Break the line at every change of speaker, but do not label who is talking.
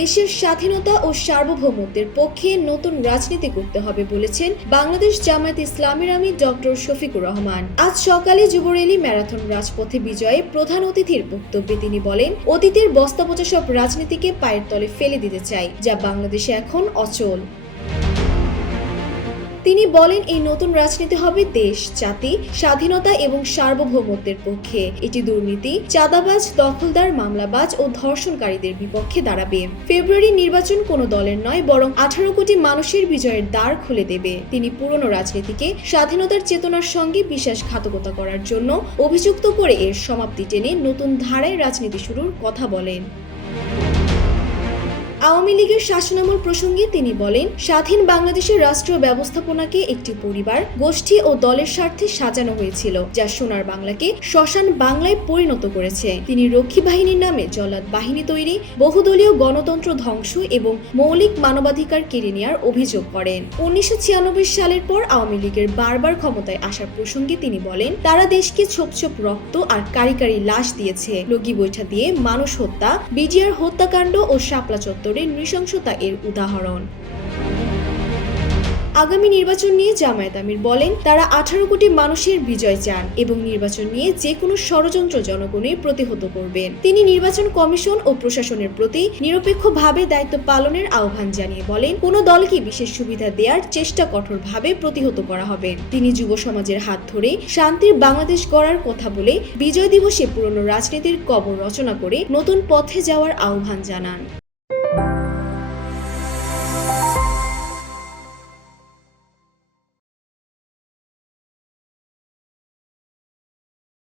দেশের স্বাধীনতা ও সার্বভৌমত্বের পক্ষে নতুন রাজনীতি করতে হবে বলেছেন বাংলাদেশ জামায়াত ইসলামের আমি ডক্টর শফিকুর রহমান। আজ সকালে যুবরেলি ম্যারাথন রাজপথে বিজয়ে প্রধান অতিথির বক্তব্যে তিনি বলেন, অতীতের বস্তাপচা সব রাজনীতিকে পায়ের তলে ফেলে দিতে চাই, যা বাংলাদেশে এখন অচল। তিনি বলেন, এই নতুন রাজনীতি হবে দেশ, জাতি, স্বাধীনতা এবং সার্বভৌমত্বের পক্ষে। এটি দুর্নীতি, চাঁদাবাজ, দখলদার, মামলাবাজ ও ধর্ষণকারীদের বিপক্ষে দাঁড়াবে। ফেব্রুয়ারি নির্বাচন কোনো দলের নয়, বরং আঠারো কোটি মানুষের বিজয়ের দ্বার খুলে দেবে। তিনি পুরনো রাজনীতিকে স্বাধীনতার চেতনার সঙ্গে বিশ্বাসঘাতকতা করার জন্য অভিযুক্ত করে এর সমাপ্তি টেনে নতুন ধারায় রাজনীতি শুরুর কথা বলেন। আওয়ামী লীগের শাসনামল প্রসঙ্গে তিনি বলেন, স্বাধীন বাংলাদেশের রাষ্ট্রীয় ব্যবস্থাপনাকে একটি পরিবার, গোষ্ঠী ও দলের স্বার্থে সাজানো হয়েছিল, যা সোনার বাংলাকে শ্মশান বাংলায় পরিণত করেছে। তিনি রক্ষী বাহিনীর নামে জল্লাদ বাহিনী তৈরি, বহুদলীয় গণতন্ত্র ধ্বংস এবং মৌলিক মানবাধিকার কেড়ে নেওয়ার অভিযোগ করেন। উনিশশো ছিয়ানব্বই সালের পর আওয়ামী লীগের বারবার ক্ষমতায় আসার প্রসঙ্গে তিনি বলেন, তারা দেশকে ছোপ ছোপ রক্ত আর কারি কারি লাশ দিয়েছে। লগি বৈঠা দিয়ে মানুষ হত্যা, বিজিআর হত্যাকাণ্ড ও শাপলা চত্বরের নৃশংসতা এর উদাহরণ। আগামী নির্বাচন নিয়ে জামায়াত আমির বলেন, তারা আঠারো কোটি মানুষের বিজয় চান এবং নির্বাচন নিয়ে যে কোনো ষড়যন্ত্র জনগণের প্রতিহত করবেন। তিনি নির্বাচন কমিশন ও প্রশাসনের প্রতি নিরপেক্ষভাবে দায়িত্ব পালনের আহ্বান জানিয়ে বলেন, কোনো দলকে বিশেষ সুবিধা দেওয়ার চেষ্টা কঠোরভাবে প্রতিহত করা হবে। তিনি যুব সমাজের হাত ধরে শান্তির বাংলাদেশ গড়ার কথা বলে বিজয় দিবসে পুরনো রাজনীতির কবর রচনা করে নতুন পথে যাওয়ার আহ্বান জানান।